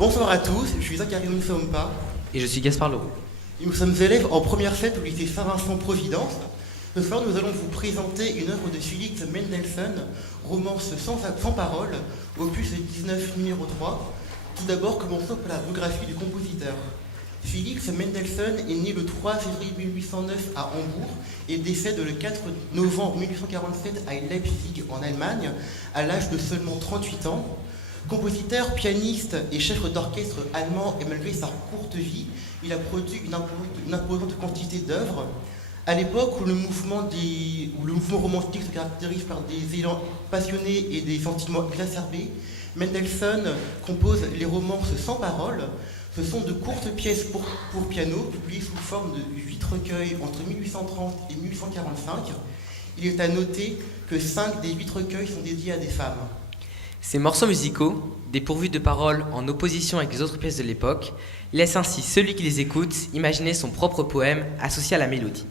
Bonsoir à tous, je suis Zachary Moussompa. Et je suis Gaspard Leroux. Et nous sommes élèves en première fête au lycée Saint-Vincent-Providence. Ce soir, nous allons vous présenter une œuvre de Félix Mendelssohn, romance sans parole, opus 19 numéro 3. Tout d'abord, commençons par la biographie du compositeur. Félix Mendelssohn est né le 3 février 1809 à Hambourg et décède le 4 novembre 1847 à Leipzig en Allemagne, à l'âge de seulement 38 ans. Compositeur, pianiste et chef d'orchestre allemand, et malgré sa courte vie, il a produit une imposante quantité d'œuvres. À l'époque où le mouvement romantique se caractérise par des élans passionnés et des sentiments exacerbés, Mendelssohn compose les romances sans parole. Ce sont de courtes pièces pour piano, publiées sous forme de 8 recueils entre 1830 et 1845. Il est à noter que 5 des 8 recueils sont dédiés à des femmes. Ces morceaux musicaux, dépourvus de paroles en opposition avec les autres pièces de l'époque, laissent ainsi celui qui les écoute imaginer son propre poème associé à la mélodie.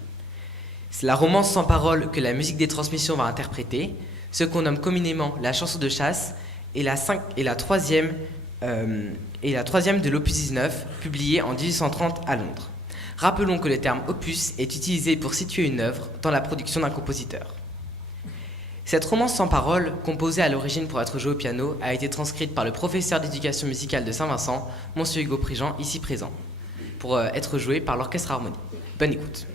C'est la romance sans paroles que la musique des transmissions va interpréter, ce qu'on nomme communément la chanson de chasse, et la troisième de l'opus 19, publiée en 1830 à Londres. Rappelons que le terme opus est utilisé pour situer une œuvre dans la production d'un compositeur. Cette romance sans paroles, composée à l'origine pour être jouée au piano, a été transcrite par le professeur d'éducation musicale de Saint-Vincent, Monsieur Hugo Prigent, ici présent, pour être jouée par l'Orchestre Harmonie. Bonne écoute.